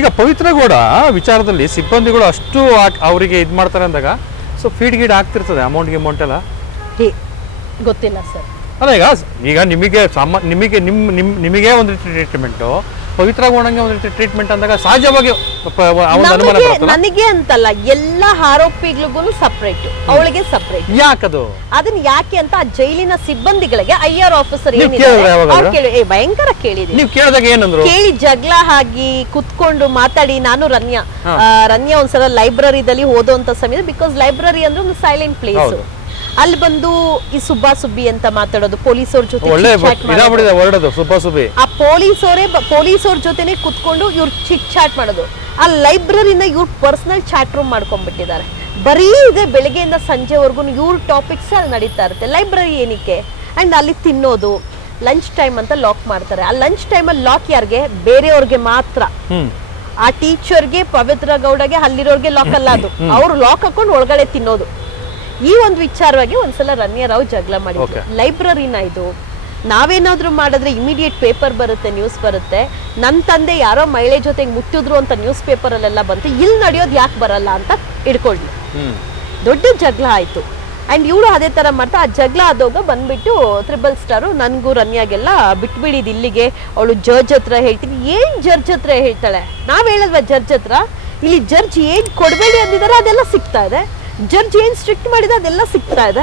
ಈಗ ಪವಿತ್ರ ಗೌಡ ವಿಚಾರದಲ್ಲಿ ಸಿಬ್ಬಂದಿಗಳು ಅಷ್ಟು ಅವರಿಗೆ ಇದು ಮಾಡ್ತಾರೆ ಅಂದಾಗ ಸೊ ಫೀಡ್ ಗೀಡ್ ಆಗ್ತಿರ್ತದೆ ಅಮೌಂಟ್ ಎಲ್ಲ ಗೊತ್ತಿಲ್ಲ ಸರ್. ಅಲ್ಲ ಈಗ ನಿಮಗೆ ನಿಮಗೆ ಒಂದು ರೀತಿ ಟ್ರೀಟ್ಮೆಂಟು, ಪವಿತ್ರ ಗೌಡಂಗೆ ಒಂದು ರೀತಿ ಟ್ರೀಟ್ಮೆಂಟ್ ಅಂದಾಗ ಸಹಜವಾಗಿ ನನಗೆ ಅಂತಲ್ಲ, ಎಲ್ಲ ಆರೋಪಿಗಳಿಗೂ ಸಪರೇಟ್, ಅವಳಿಗೆ ಸಪರೇಟ್. ಯಾಕದು? ಅದನ್ನ ಯಾಕೆ ಅಂತ ಆ ಜೈಲಿನ ಸಿಬ್ಬಂದಿಗಳಿಗೆ IR ಆಫೀಸರ್ ಭಯಂಕರ ಕೇಳಿದೆ. ನೀವು ಕೇಳಿದಾಗ ಏನಂದ್ರು? ಕೇಳಿ ಜಗಳ ಆಗಿ ಕುತ್ಕೊಂಡು ಮಾತಾಡಿ. ನಾನು ರನ್ಯಾ ಒಂದ್ಸಲ ಲೈಬ್ರರಿದಲ್ಲಿ ಓದೋಂತ ಸಮಯ, ಬಿಕಾಸ್ ಲೈಬ್ರರಿ ಅಂದ್ರೆ ಒಂದು ಸೈಲೆಂಟ್ ಪ್ಲೇಸ್. ಅಲ್ಲಿ ಬಂದು ಈ ಸುಬ್ಬಿ ಅಂತ ಮಾತಾಡೋದು, ಪೊಲೀಸವ್ರ ಜೊತೆ ಆ ಪೊಲೀಸವ್ರ ಜೊತೆನೆ ಕುತ್ಕೊಂಡು ಇವ್ರು ಚಿಟ್ ಚಾಟ್ ಮಾಡೋದು. ಆ ಲೈಬ್ರರಿನ ಇವ್ರು ಪರ್ಸನಲ್ ಚಾಟ್ ರೂಮ್ ಮಾಡ್ಕೊಂಡ್ಬಿಟ್ಟಿದ್ದಾರೆ. ಬರೀ ಇದೆ ಬೆಳಗ್ಗೆಯಿಂದ ಸಂಜೆವರೆಗೂ ಇವ್ರ ಟಾಪಿಕ್ಸ್ ಅಲ್ಲಿ ನಡೀತಾ ಇರುತ್ತೆ. ಲೈಬ್ರರಿ ಏನಕ್ಕೆ? ಅಂಡ್ ಅಲ್ಲಿ ತಿನ್ನೋದು, ಲಂಚ್ ಟೈಮ್ ಅಂತ ಲಾಕ್ ಮಾಡ್ತಾರೆ. ಆ ಲಂಚ್ ಟೈಮ್ ಅಲ್ಲಿ ಲಾಕ್ ಯಾರಿಗೆ? ಬೇರೆಯವ್ರಿಗೆ ಮಾತ್ರ. ಆ ಟೀಚರ್ಗೆ, ಪವಿತ್ರ ಗೌಡಗೆ, ಅಲ್ಲಿರೋರ್ಗೆ ಲಾಕ್ ಅಲ್ಲ ಅದು. ಅವ್ರು ಲಾಕ್ ಹಾಕೊಂಡು ಒಳಗಡೆ ತಿನ್ನೋದು. ಈ ಒಂದು ವಿಚಾರವಾಗಿ ಒಂದ್ಸಲ ರನ್ಯಾ ರಾವ್ ಜಗಳ ಮಾಡಿದ್ರು. ಲೈಬ್ರರಿನ ಇದು ನಾವೇನಾದ್ರೂ ಮಾಡಿದ್ರೆ ಇಮಿಡಿಯೇಟ್ ಪೇಪರ್ ಬರುತ್ತೆ, ನ್ಯೂಸ್ ಬರುತ್ತೆ. ನನ್ನ ತಂದೆ ಯಾರೋ ಮಹಿಳೆ ಜೊತೆಗೆ ಮುಟ್ಟಿದ್ರು ಅಂತ ನ್ಯೂಸ್ ಪೇಪರ್ ಅಲ್ಲೆಲ್ಲ ಬಂತು, ಇಲ್ಲಿ ನಡೆಯೋದು ಯಾಕೆ ಬರಲ್ಲ ಅಂತ ಹಿಡ್ಕೊಳ್ಳಿ. ದೊಡ್ಡ ಜಗಳ ಆಯ್ತು. ಅಂಡ್ ಇವಳು ಅದೇ ತರ ಮಾಡ್ತಾ ಆ ಜಗಳ ಆದೋಗ ಬಂದ್ಬಿಟ್ಟು $3 ನನ್ಗೂ ರನ್ಯಾಗೆಲ್ಲ ಬಿಟ್ಬಿಡಿದ್ ಇಲ್ಲಿಗೆ. ಅವಳು ಜಡ್ಜ್ ಹತ್ರ ಹೇಳ್ತೀನಿ. ಏನ್ ಜಡ್ಜ್ ಹತ್ರ ಹೇಳ್ತಾಳೆ? ನಾವ್ ಹೇಳಲ್ವಾ ಜಡ್ಜ್ ಹತ್ರ? ಇಲ್ಲಿ ಜಡ್ಜ್ ಏನ್ ಕೊಡ್ಬೇಡಿ ಅಂದಿದಾರೆ ಅದೆಲ್ಲ ಸಿಗ್ತಾ ಇದೆ. ಜಡ್ಜ್ ಏನ್ ಸ್ಟ್ರಿಕ್ಟ್ ಮಾಡಿದ ಅದೆಲ್ಲ ಸಿಗ್ತಾ ಇದೆ.